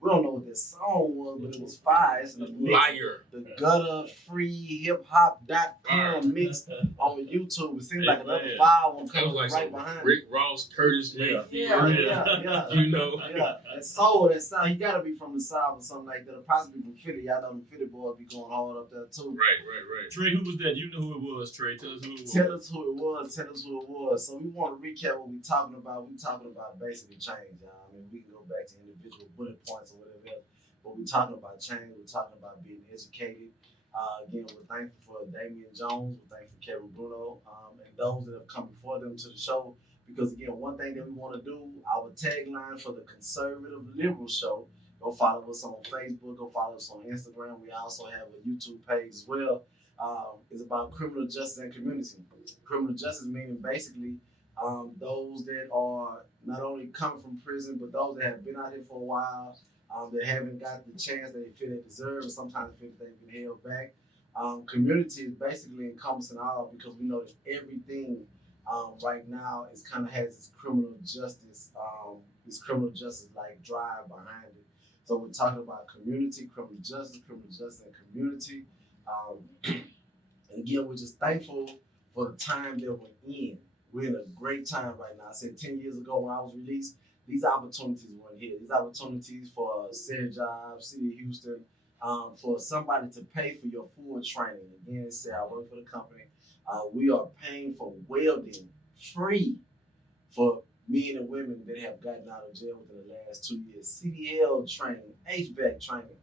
we don't know what that song was, but it was fire. It's the gutterfreehip-hop.com mix on YouTube. It seems like another fire one coming like right behind Rick Ross, Curtis Mayfield. Yeah. You know. Yeah. That sound. He gotta be from the South or something like that. Or possibly from Philly. Y'all know the Philly boys be going hard up there too. Right. Trey, who was that? You know who it was, Trey. Tell us who it was. So we want to recap what we're talking about. We're talking about basically change, y'all. I mean, we can go back to individual bullet points or whatever else, but we're talking about change. We're talking about being educated. Again, we're thankful for Damien Jones. We're thankful for Kevin Bruno and those that have come before them to the show. Because again, one thing that we want to do, our tagline for the Conservative Liberal Show, go follow us on Facebook, go follow us on Instagram. We also have a YouTube page as well. It's about criminal justice and community. Criminal justice meaning basically those that are not only coming from prison, but those that have been out here for a while, that haven't got the chance that they feel they deserve, and sometimes feel that they've been held back. Community is basically encompassing all, because we know that everything right now is kind of has this criminal justice like drive behind it. So we're talking about community, criminal justice, and community. And again, we're just thankful for the time that we're in. We're in a great time right now. I said 10 years ago when I was released, these opportunities weren't here. These opportunities for City Jobs, City of Houston, for somebody to pay for your full training. Again, say I work for the company. We are paying for welding free for men and women that have gotten out of jail within the last 2 years. CDL training, HVAC training.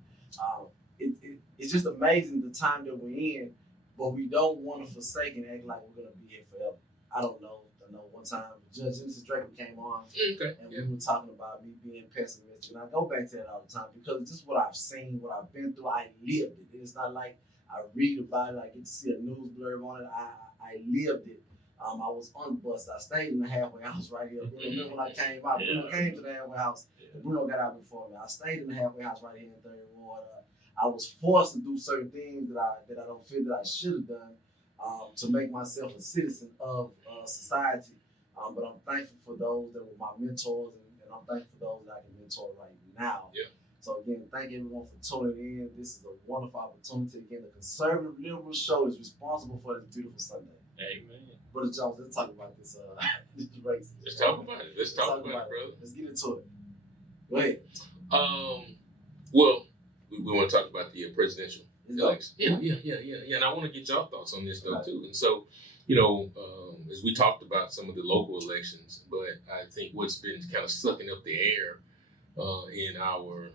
It's just amazing the time that we're in, but we don't want to forsake and act like we're going to be here forever. I know one time Judge Genesis Draper came on and we were talking about me being pessimistic. And I go back to that all the time because it's just what I've seen, what I've been through. I lived it. It's not like I read about it, I get to see a news blurb on it. I lived it. I was on the bus. I stayed in the halfway house right here. Remember when I came out? Bruno came to the halfway house. Bruno got out before me. I stayed in the halfway house right here in 3rd Ward. I was forced to do certain things that I don't feel that I should have done to make myself a citizen of society. But I'm thankful for those that were my mentors, and I'm thankful for those that I can mentor right now. Yeah. So again, thank everyone for tuning in. This is a wonderful opportunity. Again, the Conservative Liberal Show is responsible for this beautiful Sunday. Amen. Brother Jones, let's talk about this race. Let's talk about it. Let's talk about it, brother. Let's get into it. Go ahead. Well, we want to talk about the presidential election. Yeah. And I want to get y'all thoughts on this though too. And so, as we talked about some of the local elections, but I think what's been kind of sucking up the air on our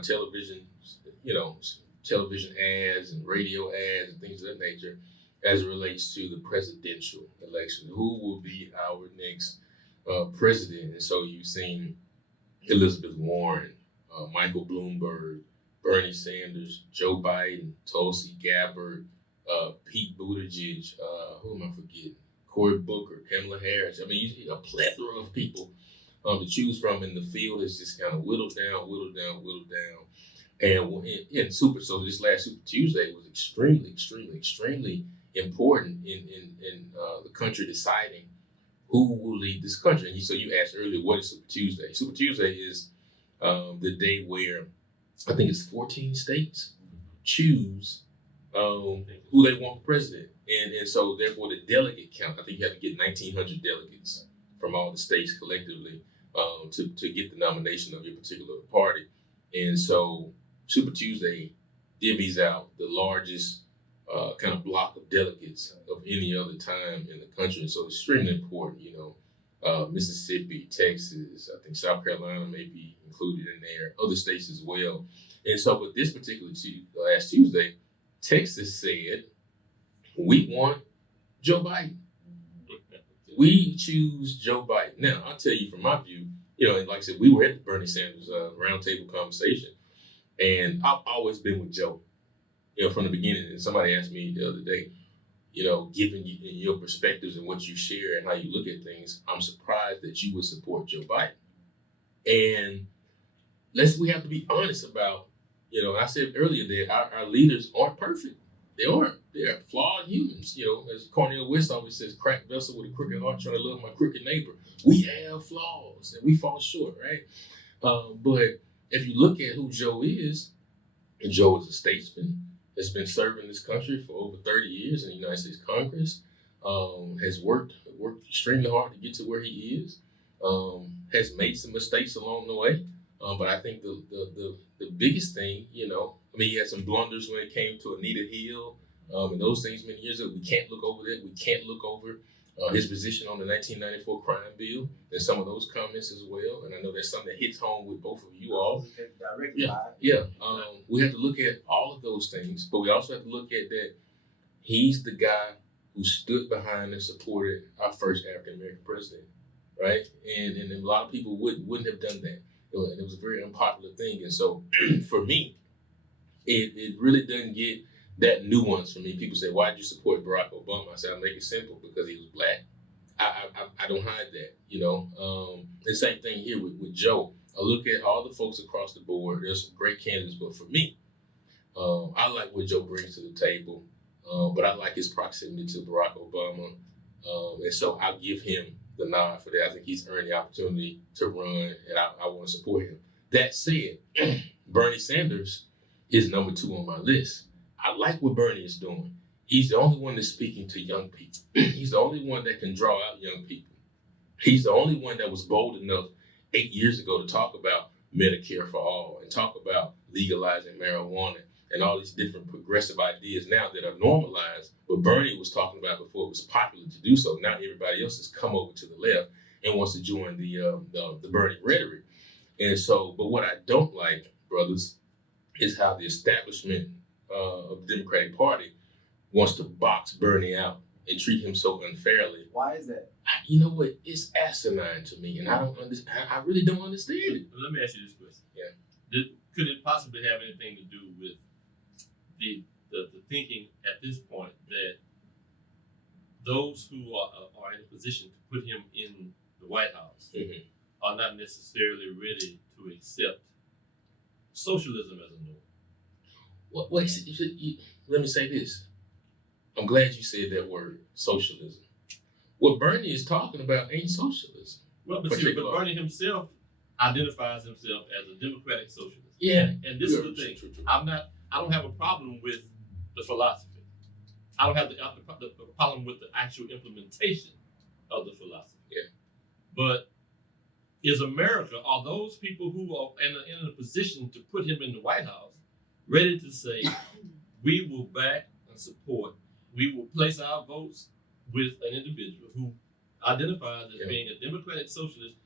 television, television ads and radio ads and things of that nature, as it relates to the presidential election. Who will be our next president? And so you've seen Elizabeth Warren, Michael Bloomberg, Bernie Sanders, Joe Biden, Tulsi Gabbard, Pete Buttigieg, who am I forgetting? Cory Booker, Kamala Harris. I mean, you see a plethora of people to choose from, and the field is just kind of whittled down. And so this last Super Tuesday was extremely important in the country deciding who will lead this country. And so you asked earlier, what is Super Tuesday? Super Tuesday is the day where I think it's 14 states choose who they want for president. And so therefore the delegate count, I think you have to get 1,900 delegates from all the states collectively to get the nomination of your particular party. And so Super Tuesday divvies out the largest kind of block of delegates of any other time in the country. And so it's extremely important, Mississippi, Texas, I think South Carolina may be included in there, other states as well. And so with this particular last Tuesday, Texas said, we want Joe Biden. We choose Joe Biden. Now, I'll tell you from my view, and like I said, we were at the Bernie Sanders roundtable conversation, and I've always been with Joe, from the beginning. And somebody asked me the other day, given your perspectives and what you share and how you look at things, I'm surprised that you would support Joe Biden. And we have to be honest about, I said earlier that our leaders aren't perfect. They aren't. They are flawed humans. As Cornel West always says, cracked vessel with a crooked heart trying to love my crooked neighbor. We have flaws and we fall short, right? But if you look at who Joe is a statesman, has been serving this country for over 30 years in the United States Congress, has worked extremely hard to get to where he is, has made some mistakes along the way. But I think the biggest thing, he had some blunders when it came to Anita Hill, and those things many years ago. We can't look over that. We can't look over his position on the 1994 crime bill and some of those comments as well. And I know that's something that hits home with both of you all. We have to look at all of those things, but we also have to look at that he's the guy who stood behind and supported our first African American president, right? And a lot of people wouldn't have done that. And it was a very unpopular thing. And so for me, it really doesn't get that nuance for me. People say, why did you support Barack Obama? I said, I make it simple, because he was black. I don't hide that, The same thing here with Joe. I look at all the folks across the board. There's some great candidates, but for me, I like what Joe brings to the table, but I like his proximity to Barack Obama. And so I'll give him the nod for that. I think he's earned the opportunity to run, and I want to support him. That said, Bernie Sanders is number 2 on my list. I like what Bernie is doing. He's the only one that's speaking to young people. He's the only one that can draw out young people. He's the only one that was bold enough 8 years ago to talk about Medicare for all and talk about legalizing marijuana and all these different progressive ideas now that are normalized. But Bernie was talking about before it was popular to do so. Now everybody else has come over to the left and wants to join the Bernie rhetoric. And so, but what I don't like, brothers, is how the establishment of the Democratic Party wants to box Bernie out and treat him so unfairly. Why is that? You know what? It's asinine to me, and I don't understand. I really don't understand it. Let me ask you this question. Yeah. Could it possibly have anything to do with the thinking at this point that those who are in a position to put him in the White House are not necessarily ready to accept socialism as a norm? Well, wait, let me say this. I'm glad you said that word, socialism. What Bernie is talking about ain't socialism. Well, but Bernie himself identifies himself as a democratic socialist. Yeah. And this is the thing. True. I don't have a problem with the philosophy. I don't have the problem with the actual implementation of the philosophy. Yeah. But is America, are those people who are in a position to put him in the White House ready to say, we will back and support, we will place our votes with an individual who identifies as being a democratic socialist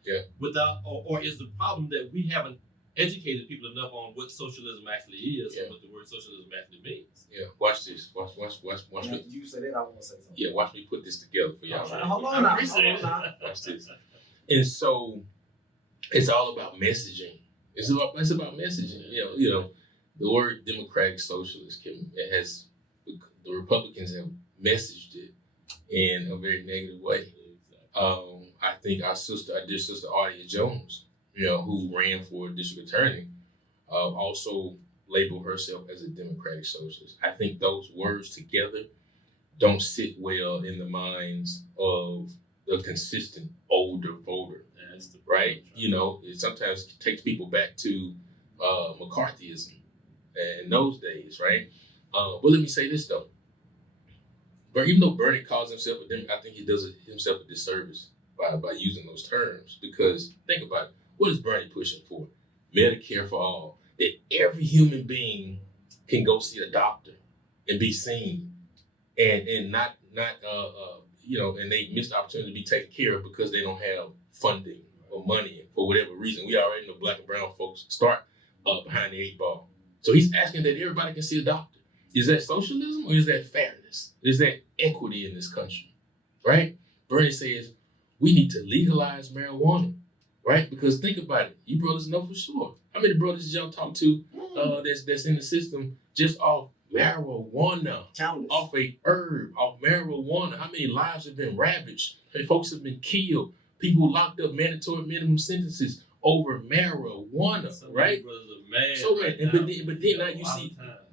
without, or is the problem that we haven't educated people enough on what socialism actually is and what the word socialism actually means? Yeah, watch this. Watch me. You said it, I want to say something. Yeah, watch me put this together for y'all. Hold on now. Watch this. And so it's all about messaging. It's about messaging. You know, the word democratic socialist the Republicans have messaged it in a very negative way. I think our dear sister Audie Jones, who ran for district attorney, also labeled herself as a democratic socialist. I think those words together don't sit well in the minds of the consistent older voter. Right? It sometimes takes people back to McCarthyism in those days, right? But let me say this though. But even though Bernie calls himself a Democrat, I think he does himself a disservice by using those terms. Because think about it. What is Bernie pushing for? Medicare for all. That every human being can go see a doctor and be seen, and not and they miss the opportunity to be taken care of because they don't have funding or money for whatever reason. We already know black and brown folks start behind the 8 ball. So he's asking that everybody can see a doctor. Is that socialism or is that fairness? Is that equity in this country? Right? Bernie says we need to legalize marijuana. Right? Because think about it. You brothers know for sure. How many brothers did y'all talk to that's in the system just off marijuana? Countless. Off a herb, off marijuana. How many lives have been ravaged? How many folks have been killed? People locked up mandatory minimum sentences over marijuana, right? So but then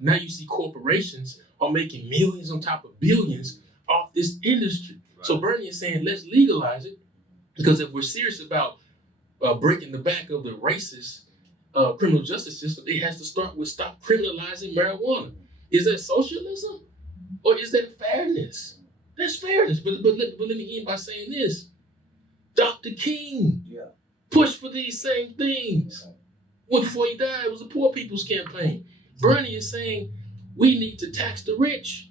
now you see corporations are making millions on top of billions off this industry. Right. So Bernie is saying let's legalize it, because if we're serious about breaking the back of the racist criminal justice system, it has to start with stop criminalizing marijuana. Is that socialism or is that fairness? That's fairness. But let me end by saying this. Dr. King pushed for these same things. Before he died, it was a poor people's campaign. Bernie is saying we need to tax the rich.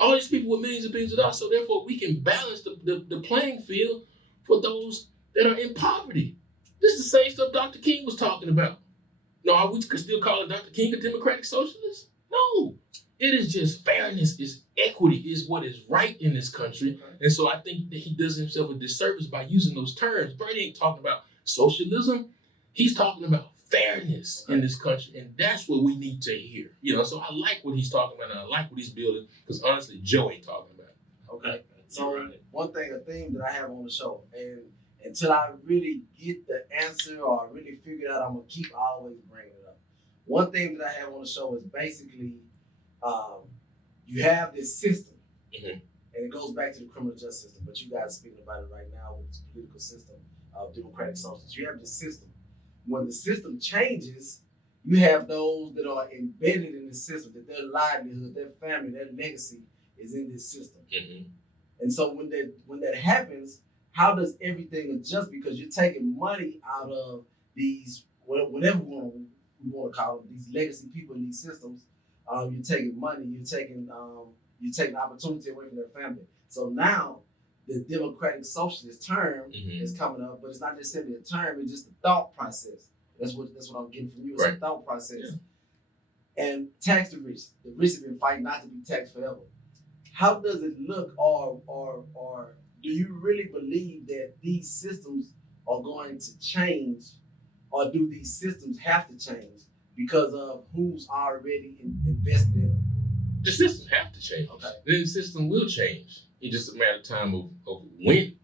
All these people with millions and billions of dollars, so therefore we can balance the playing field for those that are in poverty. This is the same stuff Dr. King was talking about. No, are we still calling Dr. King a democratic socialist? No. It is just fairness, is equity, is what is right in this country. And so I think that he does himself a disservice by using those terms. Bernie ain't talking about socialism. He's talking about fairness in this country. And that's what we need to hear. So I like what he's talking about and I like what he's building because honestly, Joe ain't talking about it. Okay. So one thing, a theme that I have on the show, and until I really get the answer or I really figure it out, I'm going to keep always bringing it up. One thing that I have on the show is basically you have this system, and it goes back to the criminal justice system, but you guys are speaking about it right now with this political system of democratic socialists. You have this system. When the system changes, you have those that are embedded in the system, that their livelihood, their family, their legacy is in this system. And so when that happens, how does everything adjust? Because you're taking money out of these, whatever we want to call them, these legacy people in these systems. You're taking money, you're taking opportunity away from their family. So now the democratic socialist term is coming up, but it's not just simply a term, it's just a thought process. That's what I'm getting from you. It's a thought process. Yeah. And tax the rich. The rich have been fighting not to be taxed forever. How does it look, or do you really believe that these systems are going to change, or do these systems have to change because of who's already invested in them? The system have to change. Okay. Then the system will change. It's just a matter of time of when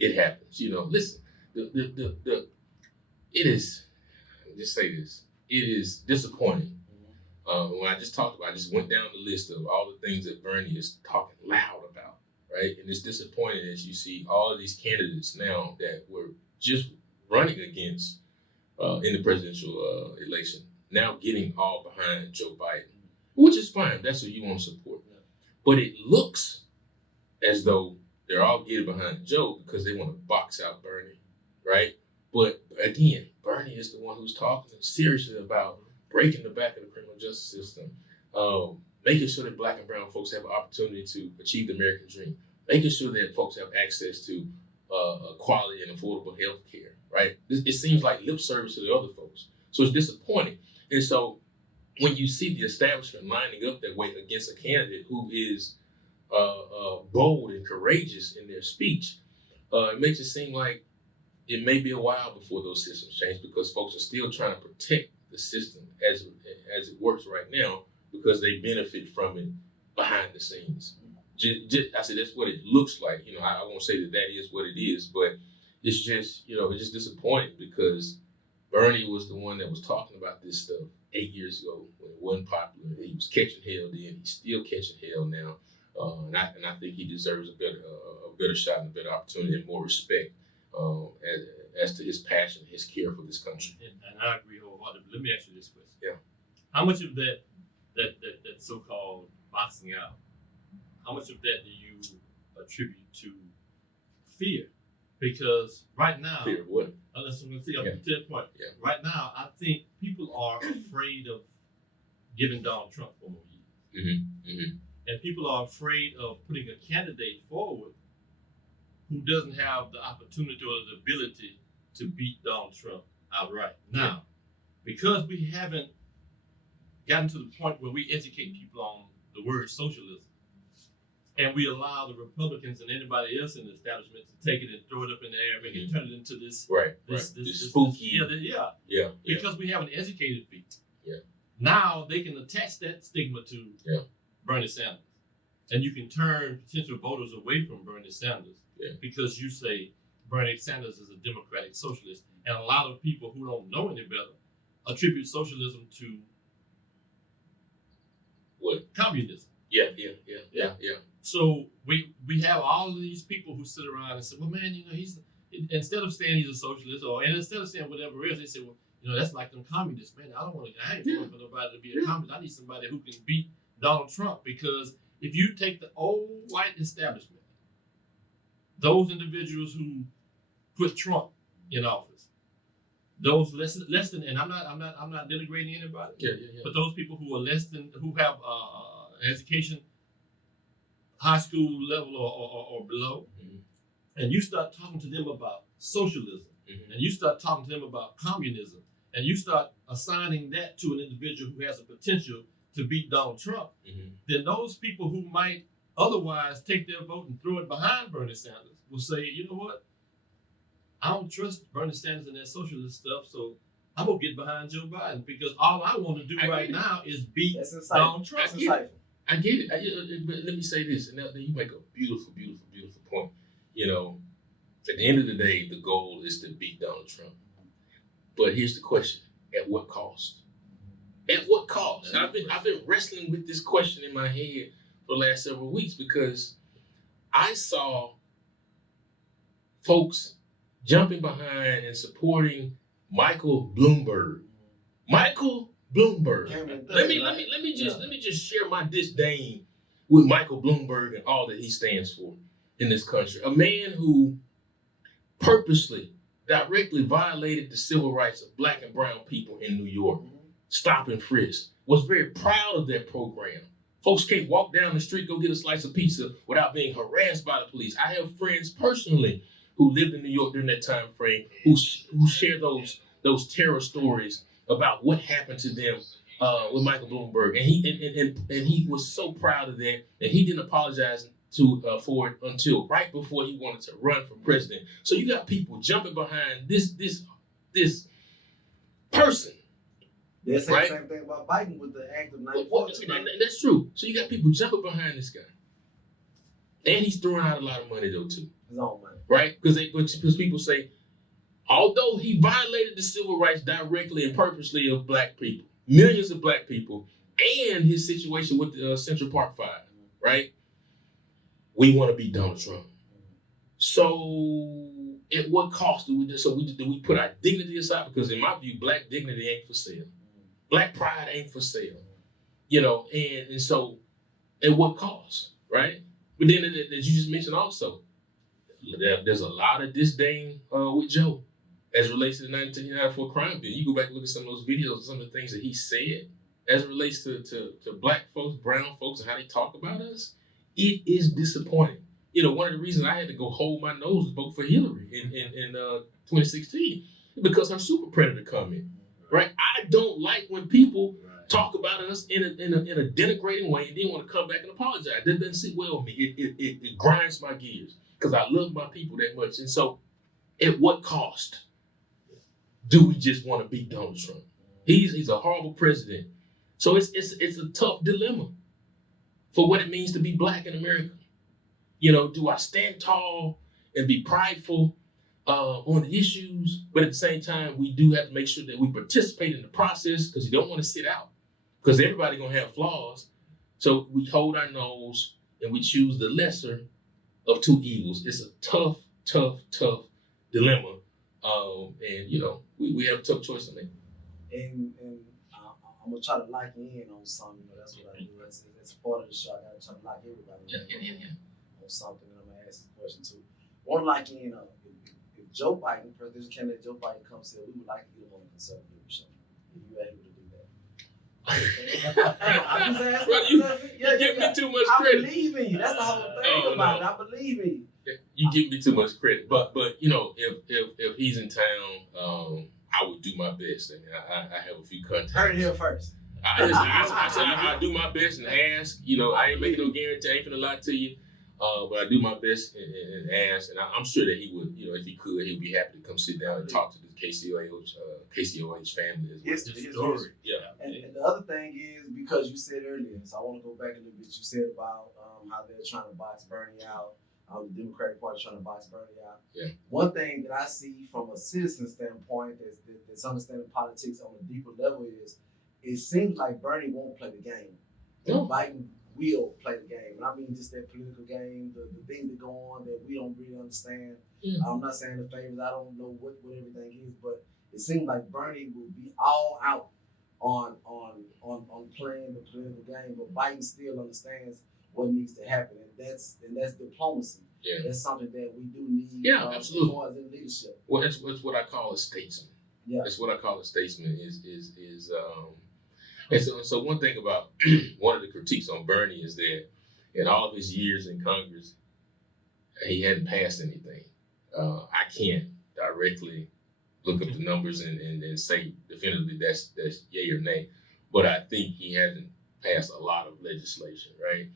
it happens. Listen, it is, I'll just say this, it is disappointing. When I just talked about, I just went down the list of all the things that Bernie is talking loud about, right? And it's disappointing as you see all of these candidates now that were just running against in the presidential election, now getting all behind Joe Biden, which is fine. That's what you want to support. Yeah. But it looks as though they're all getting behind Joe because they want to box out Bernie, right? But again, Bernie is the one who's talking seriously about breaking the back of the criminal justice system, making sure that Black and brown folks have an opportunity to achieve the American dream, making sure that folks have access to quality and affordable health care, right? It seems like lip service to the other folks. So it's disappointing. And so when you see the establishment lining up that way against a candidate who is bold and courageous in their speech, it makes it seem like it may be a while before those systems change because folks are still trying to protect the system as it works right now because they benefit from it behind the scenes. I said that's what it looks like. I won't say that is what it is, but it's just it's just disappointing because Bernie was the one that was talking about this stuff 8 years ago when it wasn't popular. He was catching hell then. He's still catching hell now, and I think he deserves a better shot and a better opportunity and more respect as to his passion, his care for this country. And I agree wholeheartedly. Let me ask you this question. Yeah. How much of that so-called boxing out, how much of that do you attribute to fear? Because right now, fear of what? Unless I'm going to say, to that point. Yeah. Right now, I think people are afraid of giving Donald Trump 4 more years. And people are afraid of putting a candidate forward who doesn't have the opportunity or the ability to beat Donald Trump outright. Now, because we haven't gotten to the point where we educate people on the word socialism, and we allow the Republicans and anybody else in the establishment to take it and throw it up in the air and turn it into this spooky. Because we haven't educated people. Yeah. Now they can attach that stigma to Bernie Sanders, and you can turn potential voters away from Bernie Sanders because you say Bernie Sanders is a democratic socialist, and a lot of people who don't know any better attribute socialism to what? Communism. Yeah. So we have all of these people who sit around and say, well, man, he's, instead of saying he's a socialist, and instead of saying whatever else, they say, well, That's like them communists, man. I ain't voting for nobody to be a communist. I need somebody who can beat Donald Trump, because if you take the old white establishment, those individuals who put Trump in office, those less than, and I'm not denigrating anybody, but those people who are less than, who have education, high school level or below, and you start talking to them about socialism, and you start talking to them about communism, and you start assigning that to an individual who has a potential to beat Donald Trump, then those people who might otherwise take their vote and throw it behind Bernie Sanders will say, you know what? I don't trust Bernie Sanders and that socialist stuff, so I'm going to get behind Joe Biden, because all I want to do right now is beat Donald Trump. I get it. But let me say this, and then you make a beautiful, beautiful, beautiful point. At the end of the day, the goal is to beat Donald Trump. But here's the question: at what cost? At what cost? I've been wrestling with this question in my head for the last several weeks, because I saw folks jumping behind and supporting Michael Bloomberg. Michael Bloomberg. Let me just share my disdain with Michael Bloomberg and all that he stands for in this country. A man who purposely, directly violated the civil rights of Black and brown people in New York. Stop and frisk. Was very proud of that program. Folks can't walk down the street, go get a slice of pizza without being harassed by the police. I have friends personally who lived in New York during that time frame who share those terror stories about what happened to them with Michael Bloomberg, and he was so proud of that, and he didn't apologize for it until right before he wanted to run for president. So you got people jumping behind this person. They say the same thing about Biden with the act of 94. That's true. So you got people jumping behind this guy, and he's throwing out a lot of money though too. His own money, right? Because people say, although he violated the civil rights directly and purposely of Black people, millions of Black people, and his situation with the Central Park Five, right? We want to beat Donald Trump. So at what cost do we do? So do we put our dignity aside? Because in my view, Black dignity ain't for sale. Black pride ain't for sale. And so at what cost, right? But then as you just mentioned also, there's a lot of disdain with Joe as it relates to the 1994 crime bill. You go back and look at some of those videos, some of the things that he said as it relates to Black folks, brown folks, and how they talk about us. It is disappointing. One of the reasons I had to go hold my nose and vote for Hillary in 2016 because her super predator comment, right? I don't like when people talk about us in a denigrating way and then want to come back and apologize. That doesn't sit well with me. It grinds my gears because I love my people that much. And so at what cost do we just want to beat Donald Trump? He's a horrible president. So it's a tough dilemma for what it means to be Black in America. Do I stand tall and be prideful on the issues, but at the same time, we do have to make sure that we participate in the process because you don't want to sit out because everybody's going to have flaws. So we hold our nose and we choose the lesser of two evils. It's a tough dilemma. And we have a tough choice to make. And I'm going to try to lock you in on something. That's what I do. That's part of the show. I got to try to lock everybody in on something. And I'm going to ask this question too. I want to lock you in on if Joe Biden, presidential candidate Joe Biden comes here, we would like to get him on the conservative show. If you're able to do that. I'm just asking. Bro, you give me too much credit. I believe in you. That's the whole thing about it. I believe in you. You give me too much credit. But if he's in town, I would do my best. I mean, I have a few contacts. Heard it here first. I said I do my best and ask. I ain't making no guarantee. I ain't finna lie to you. But I do my best and ask, and I'm sure that he would, if he could, he'd be happy to come sit down and talk to the KCOH family as well. His story. Yeah. And the other thing is, because you said earlier, so I want to go back a little bit. You said about how they're trying to box Bernie out. The Democratic Party trying to box Bernie out. Yeah. One thing that I see from a citizen standpoint that's understanding politics on a deeper level is, it seems like Bernie won't play the game. No. Biden will play the game. And I mean just that political game, the things that go on that we don't really understand. I'm not saying the favors, I don't know what everything is, but It seems like Bernie will be all out on playing the political game, but Biden still understands what needs to happen, and that's diplomacy. Yeah. That's something that we do need. Yeah, absolutely. As far as in leadership. Well, that's what I call a statesman. Yeah. That's what I call a statesman. And so one thing about one of the critiques on Bernie is that in all of his years in Congress, he hadn't passed anything. I can't directly look up the numbers and say definitively that's yay or nay, but I think he hasn't passed a lot of legislation, right?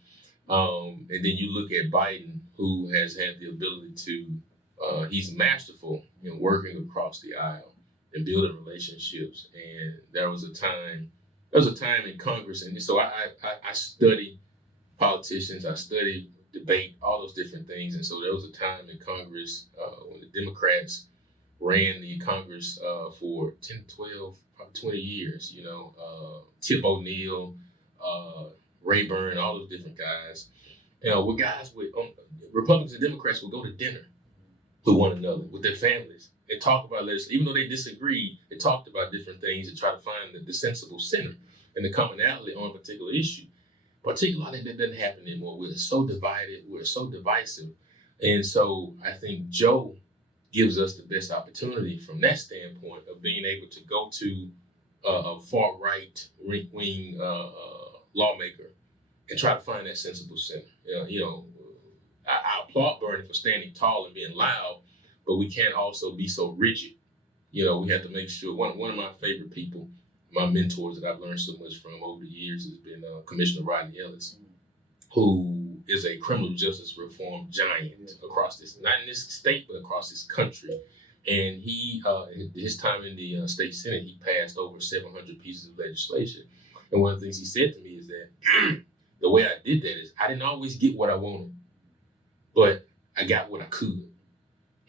And then you look at Biden, who has had the ability to, he's masterful in working across the aisle and building relationships. And there was a time in Congress, and so I study politicians, I study debate, all those different things. And so there was a time in Congress when the Democrats ran the Congress for 10, 12, probably 20 years, Tip O'Neill, Rayburn, all those different guys. With guys Republicans and Democrats would go to dinner with one another, with their families, and talk about legislation. Even though they disagreed, they talked about different things and try to find the sensible center and the commonality on a particular issue. Particularly, that doesn't happen anymore. We're so divided, we're so divisive. And so I think Joe gives us the best opportunity from that standpoint of being able to go to a far right wing lawmaker and try to find that sensible center. I applaud Bernie for standing tall and being loud, but we can't also be so rigid. We have to make sure. One of my favorite people, my mentors that I've learned so much from over the years, has been Commissioner Rodney Ellis, who is a criminal justice reform giant across this, not in this state, but across this country. And he, his time in the state Senate, he passed over 700 pieces of legislation. And one of the things he said to me is that the way I did that is I didn't always get what I wanted, but I got what I could.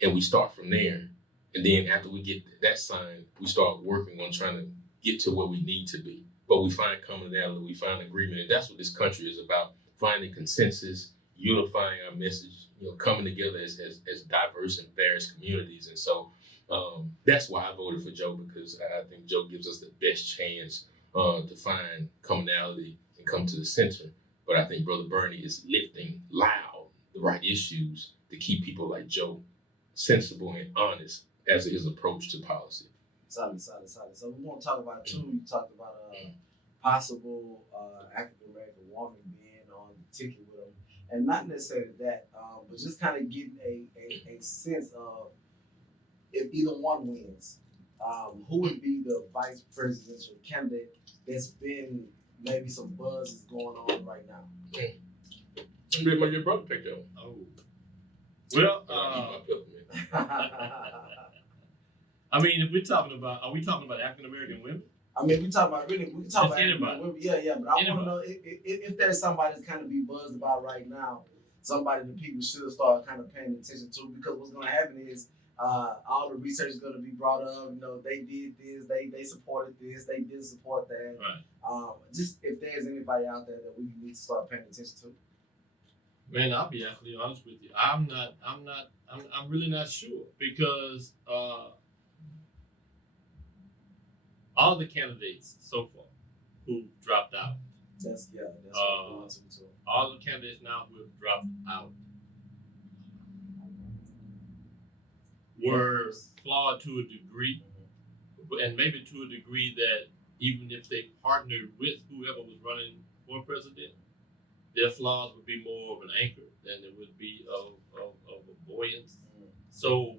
And we start from there. And then after we get that signed, we start working on trying to get to where we need to be. But we find commonality, we find agreement. And that's what this country is about, finding consensus, unifying our message, coming together as diverse and various communities. And so that's why I voted for Joe, because I think Joe gives us the best chance to find commonality and come to the center. But I think Brother Bernie is lifting loud the right issues to keep people like Joe sensible and honest as to his approach to policy. Solid. So we want to talk about too. You talked about possible African American woman being on the ticket with him, and not necessarily that, but just kind of getting a sense of if either one wins, who would be the vice presidential candidate that's been maybe some buzz is going on right now. Your brother picked that one. Oh. Well, I mean, if we're talking about, are we talking about African American women? I mean, we talk about women. But I anybody. Want to know if there's somebody that's kind of be buzzed about right now, somebody that people should start kind of paying attention to, because what's going to happen is all the research is going to be brought up. They did this, they supported this, they didn't support that. Right. Just if there's anybody out there that we need to start paying attention to. Man, I'll be absolutely honest with you. I'm really not sure, because all the candidates so far who dropped out. That's what I'm going to. All the candidates now who have dropped out were flawed to a degree, and maybe to a degree that even if they partnered with whoever was running for president, their flaws would be more of an anchor than it would be of a buoyance. So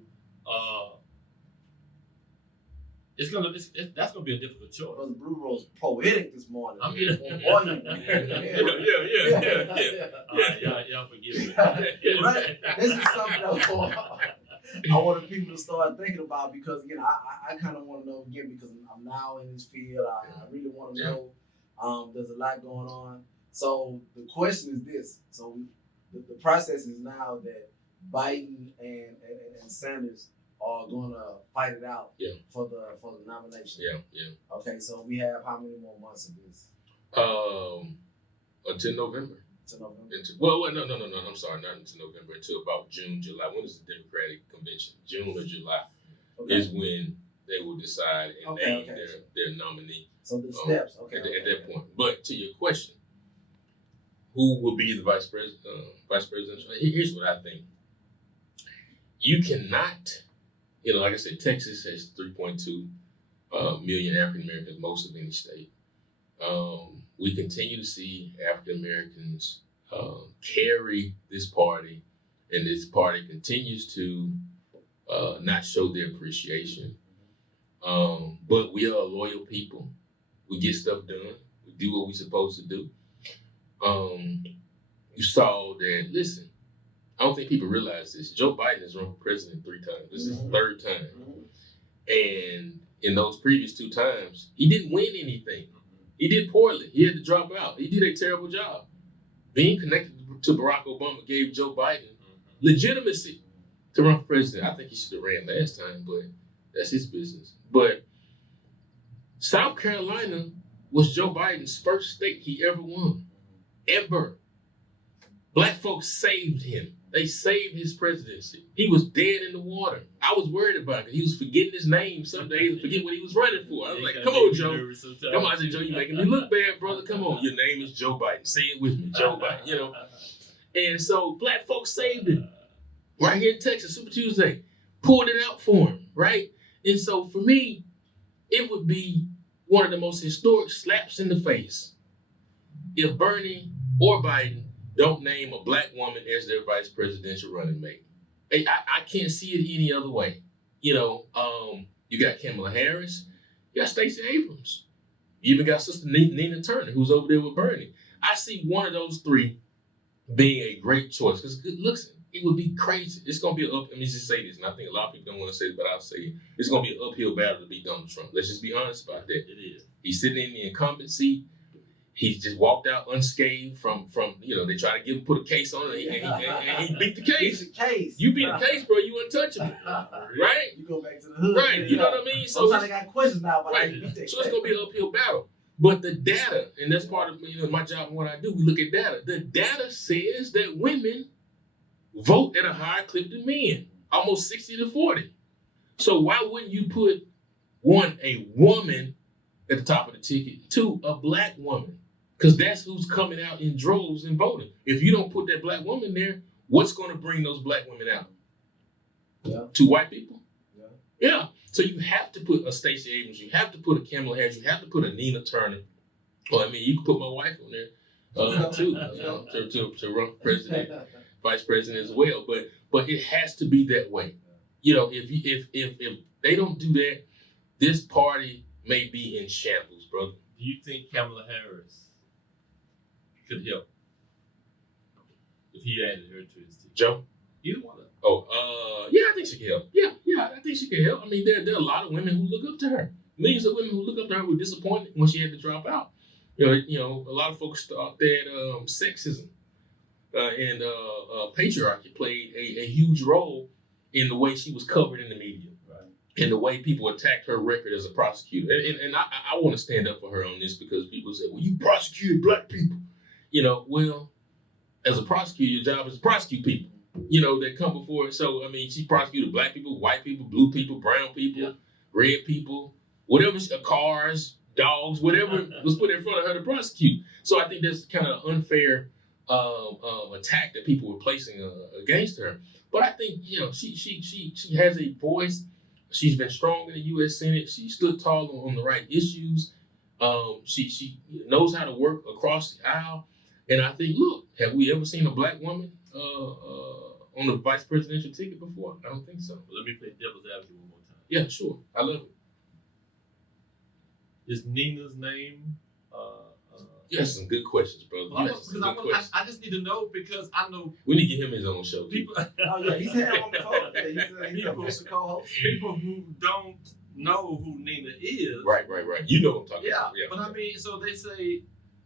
that's gonna be a difficult choice. Brother Blue Rose poetic this morning. I'm yeah. Y'all forgive me. Right? This is something I wanted people to start thinking about, because again, I kind of want to know again, because I'm now in this field. I really want to know. There's a lot going on. So the question is this: so the process is now that Biden and Sanders are going to fight it out for the nomination. Yeah. Okay, so we have how many more months of this? Until November. Until November. No. I'm sorry, not until November. Until about June, July. When is the Democratic convention? June or July is when they will decide and name their nominee. So the steps, at that point. But to your question, who will be the vice president? Here's what I think. You cannot, like I said, Texas has 3.2 million African Americans, most of any state. We continue to see African Americans carry this party, and this party continues to not show their appreciation. But we are a loyal people. We get stuff done. We do what we're supposed to do. You saw that, listen, I don't think people realize this. Joe Biden has run for president 3 times. This is his 3rd time. And in those previous 2 times, he didn't win anything. He did poorly. He had to drop out. He did a terrible job. Being connected to Barack Obama gave Joe Biden legitimacy to run for president. I think he should have ran last time, but that's his business. But South Carolina was Joe Biden's first state he ever won. Ever. Black folks saved him. They saved his presidency. He was dead in the water. I was worried about it. He was forgetting his name some days and forget what he was running for. I was like, come on, Joe. Come on, I said, Joe, you're making me look bad, brother. Come on. Your name is Joe Biden. Say it with me, Joe Biden, And so black folks saved him. Right here in Texas, Super Tuesday. Pulled it out for him, right? And so for me, it would be one of the most historic slaps in the face if Bernie or Biden don't name a black woman as their vice presidential running mate. I can't see it any other way. You got Kamala Harris, you got Stacey Abrams. You even got Sister Nina Turner, who's over there with Bernie. I see one of those 3 being a great choice. Because listen, it would be crazy. It's going to be let me just say this, and I think a lot of people don't want to say it, but I'll say it. It's going to be an uphill battle to beat Donald Trump. Let's just be honest about that. It is. He's sitting in the incumbency seat. He just walked out unscathed from they try to put a case on him, and he beat the case. You beat the case, bro. You untouchable, right? You go back to the hood, right? You know what I mean? So I got questions now about right. So it's gonna be an uphill battle. But the data, and that's part of my job and what I do. We look at data. The data says that women vote at a higher clip than men, almost 60-40. So why wouldn't you put a woman at the top of the ticket, 2, a black woman? Because that's who's coming out in droves and voting. If you don't put that black woman there, what's going to bring those black women out? Yeah. 2 white people? Yeah. Yeah. So you have to put a Stacey Abrams, you have to put a Kamala Harris, you have to put a Nina Turner. Well, you can put my wife on there too, to run for president, vice president as well. But it has to be that way. If they don't do that, this party may be in shambles, brother. Do you think Kamala Harris could help if he added her to his team? Joe? Either one of them. Yeah, I think she can help. Yeah, I think she can help. I mean, there are a lot of women who look up to her. Millions of women who look up to her were disappointed when she had to drop out. A lot of folks thought that sexism and patriarchy played a huge role in the way she was covered in the media. And the way people attacked her record as a prosecutor. And I want to stand up for her on this because people say, well, you prosecuted black people. Well, as a prosecutor, your job is to prosecute people, that come before it. So, she prosecuted black people, white people, blue people, brown people, red people, whatever, cars, dogs, whatever was put in front of her to prosecute. So I think that's kind of unfair attack that people were placing against her. But I think, she has a voice. She's been strong in the U.S. Senate. She stood tall on the right issues. She knows how to work across the aisle. And I think, look, have we ever seen a black woman on the vice presidential ticket before? I don't think so. Well, let me play devil's advocate one more time. Yeah, sure. I love it. Is Nina's name? You have some good questions, brother. I just need to know because I know we need to get him his own show. People, he's had on before. He's a official co-host. People who don't know who Nina is. Right. You know what I'm talking about. Yeah, but so they say,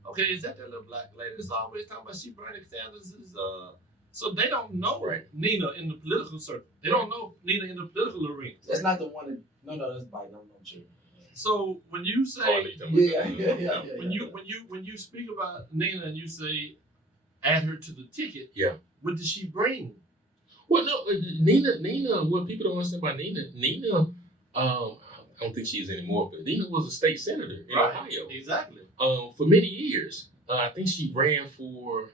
okay, is that little black lady that's always talking about Bernie Sanders is so they don't know Nina in the political circle. They don't know Nina in the political arena. That's not the one that that's Biden. I'm not sure. So when you say when you speak about Nina and you say add her to the ticket, what does she bring? Well, no, Nina. What people don't understand about Nina, I I don't think she is anymore, but Nina was a state senator in Ohio. Exactly. For many years. I think she ran for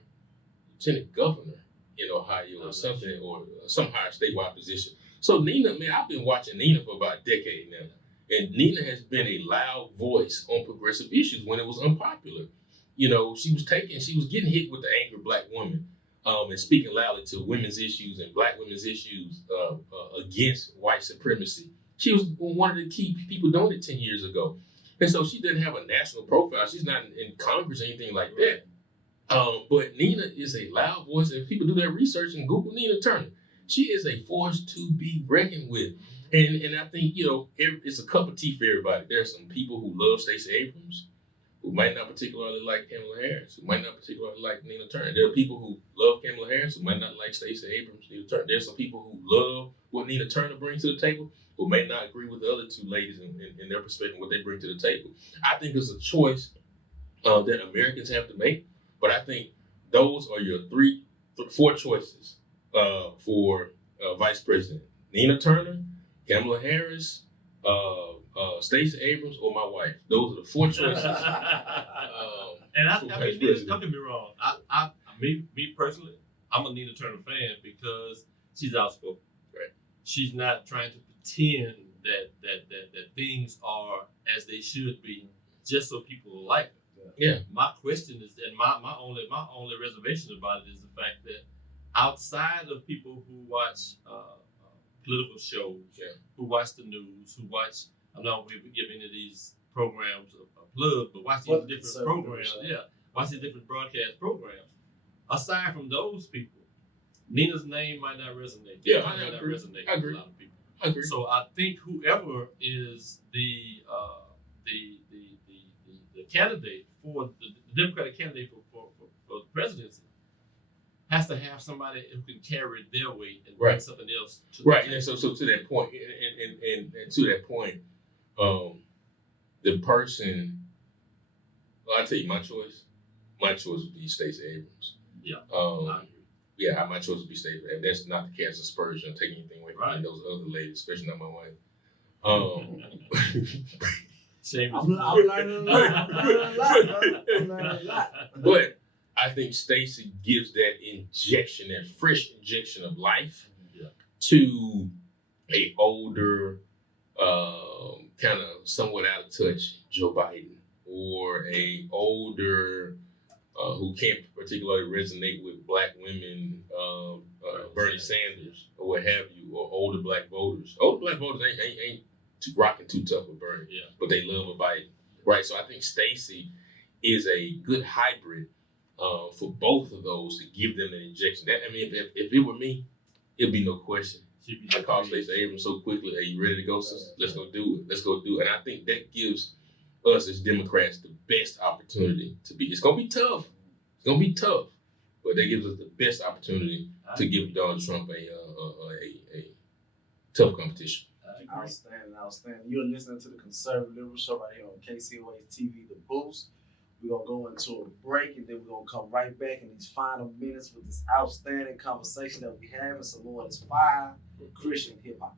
lieutenant governor in Ohio or something, or some higher statewide position. So Nina, man, I've been watching Nina for about a decade now. And Nina has been a loud voice on progressive issues when it was unpopular. You know, she was getting hit with the angry black woman, and speaking loudly to women's issues and black women's issues against white supremacy. She was one of the key people doing it 10 years ago. And so she doesn't have a national profile. She's not in Congress or anything like that. But Nina is a loud voice. If people do their research and Google Nina Turner, she is a force to be reckoned with. And I think, you know, it's a cup of tea for everybody. There are some people who love Stacey Abrams, who might not particularly like Kamala Harris, who might not particularly like Nina Turner. There are people who love Kamala Harris, who might not like Stacey Abrams, Nina Turner. There's some people who love what Nina Turner brings to the table, who may not agree with the other two ladies in their perspective, what they bring to the table. I think it's a choice that Americans have to make, but I think those are your four choices for vice president: Nina Turner, Kamala Harris, Stacey Abrams, or my wife. Those are the four choices. And I mean, don't get me wrong. Me personally, I'm a Nina Turner fan because she's outspoken. Right. She's not trying to pretend that things are as they should be just so people will like her. Yeah. My question is, and my only reservation about it is the fact that outside of people who watch political shows, who watch the news, who watch, I'm not going to give any of these programs a plug, but watch these different programs, watch these different broadcast programs. Aside from those people, Nina's name might not resonate. Yeah, might not resonate with a lot of people. I agree. So I think whoever is the candidate for the Democratic candidate for the presidency has to have somebody who can carry their weight and bring something else to the table. And so to that point, and to that point, the person, well, I'll tell you my choice. My choice would be Stacey Abrams. Yeah. I agree. Yeah, my choice would be Stacey Abrams. That's not to cast aspersion or take anything away from those other ladies, especially not my wife. Shame. I'm learning a lot. But I think Stacey gives that injection, that fresh injection of life to a older, kind of somewhat out of touch Joe Biden, or a older who can't particularly resonate with black women, Bernie Sanders or what have you, or older black voters. Older black voters ain't rocking too tough with Bernie, but they love a Biden, right? So I think Stacey is a good hybrid for both of those to give them an injection. That, I mean, if it were me, it'd be no question. I call Stacey Abrams so quickly. Are you ready to go, sis? Let's go do it. Let's go do it. And I think that gives us as Democrats the best opportunity to be. It's gonna be tough. It's gonna be tough, but that gives us the best opportunity to give Donald Trump a tough competition. Outstanding. You're listening to the Conservative Liberal Show right here on KCOA TV, The Boost. We're going to go into a break, and then we're going to come right back in these final minutes with this outstanding conversation that we have. And so, Lord, it's fire Christian hip hop.